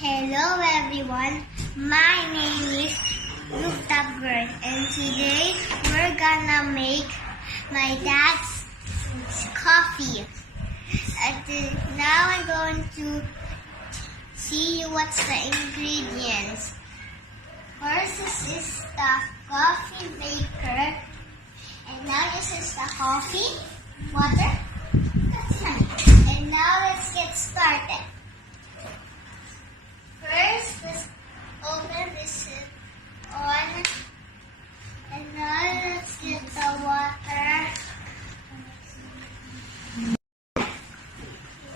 Hello everyone, my name is Lukta Bird and today we're gonna make my dad's coffee. Now I'm going to see what's the ingredients. First this is the coffee maker and now this is the coffee, water, that's honey. And now let's get started. First, let's open this on, and now let's get the water.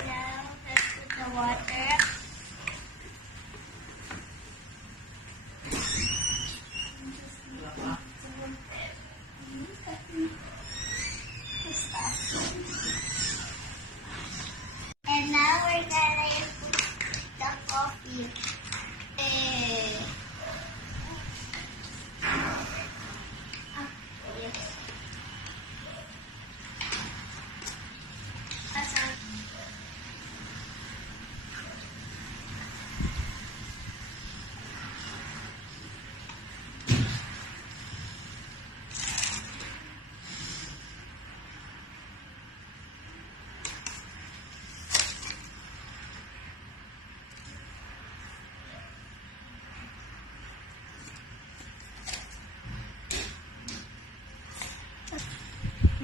Now let's put the water. And now we're gonna put the coffee.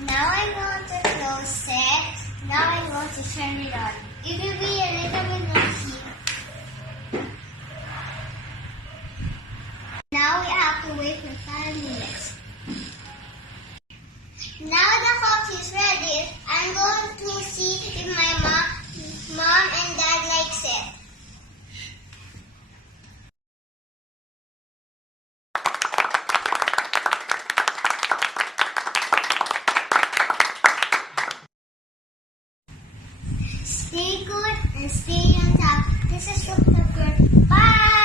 Now I'm going to close it. Now I'm going to turn it on. It will be a little bit noisy. Now we have to wait for 5 minutes. Now the coffee is ready. I'm going to see if my mom and dad likes it. Stay good and stay on top. This is Dr. Kurt. Bye!